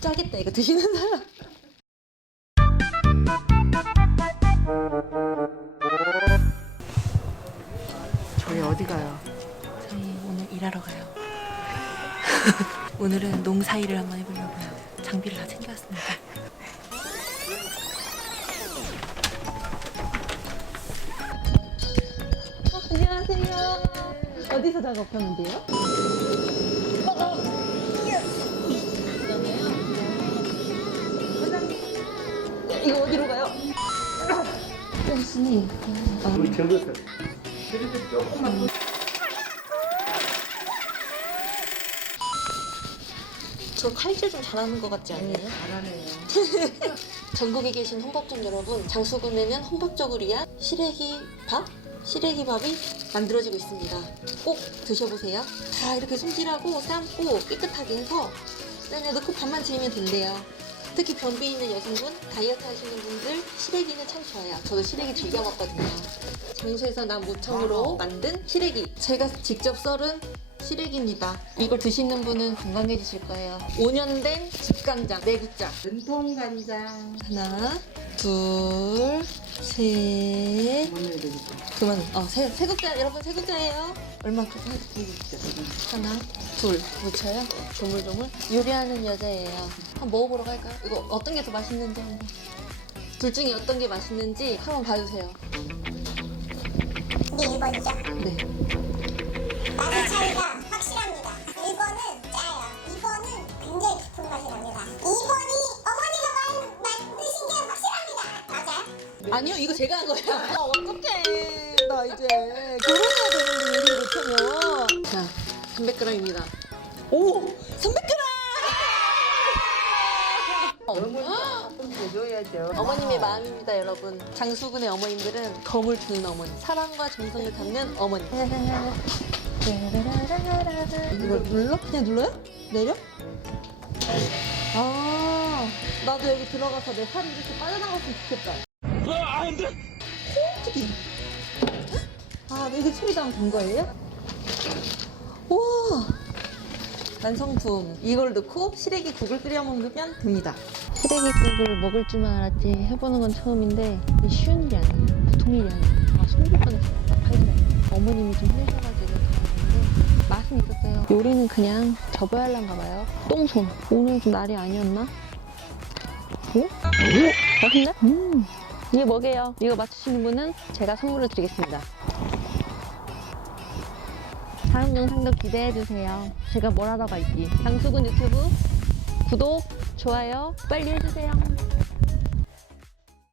짜겠다 이거 드시는 사람. 저희 어디 가요? 저희 오늘 일하러 가요. 오늘은 농사일을 한번 해보려고요. 장비를 다 챙겨왔습니다. 어, 안녕하세요. 어디서 작업하는데요? 이거 옷이 우리 접었어. 저 칼질 좀 잘하는 것 같지 않아요? 잘하네요. 전국에 계신 혼밥점 여러분, 장수군에는 혼밥저구리야 시래기 밥, 시래기 밥이 만들어지고 있습니다. 꼭 드셔보세요. 다 이렇게 손질하고 삶고 깨끗하게 해서 그냥 넣고 밥만 지으면 된대요. 특히 변비 있는 여성분, 다이어트 하시는 분들 시래기는 참 좋아요. 저도 시래기 즐겨 먹거든요. 장수에서 난 무청으로 만든 시래기. 제가 직접 썰은 시래기입니다. 이걸 드시는 분은 건강해지실 거예요. 5년 된 집간장, 내국장. 전통 간장. 하나, 둘, 셋. 그만. 어, 세, 세 국자, 여러분 세 국자예요. 얼마큼? 하나, 둘. 묻혀요? 조물조물. 요리하는 여자예요. 한번 먹어보러 갈까요? 이거 어떤 게 더 맛있는지 한번. 둘 중에 어떤 게 맛있는지 한번 봐주세요. 이게 1번이죠. 네. 아니요, 이거 제가 한 거예요. 아, 어떡해. 나 이제 결혼해야 되는데 요리를 못하면. 자, 300g입니다. 오! 300g! 어머니 좀 해줘야죠. 어머님의 마음입니다, 여러분. 장수군의 어머님들은 덤을 주는 어머니, 사랑과 정성을 담는 어머니. 이걸 눌러? 그냥 눌러요? 내려? 아, 나도 여기 들어가서 내 살이 이렇게 빠져나갔으면 좋겠다. 아, 안 돼! 솔직히. 아, 이게 소리당 된 거예요? 우와! 완성품. 이걸 넣고 시래기 국을 끓여 먹으면 됩니다. 시래기국을 먹을 줄만 알았지 해보는 건 처음인데 이게 쉬운 일이 아니에요. 보통 일이 아니에요. 아, 숨길 뻔했어요. 나 팔지 어머님이 좀 힘내셔가지고 다행인데 맛은 있었어요. 요리는 그냥 접어야 할란가 봐요. 똥손. 오늘 좀 날이 아니었나? 오? 맛있네? 음. 이게 뭐게요? 이거 맞추시는 분은 제가 선물을 드리겠습니다. 다음 영상도 기대해주세요. 제가 뭘 하러 갈지. 장수군 유튜브 구독, 좋아요 빨리 해주세요.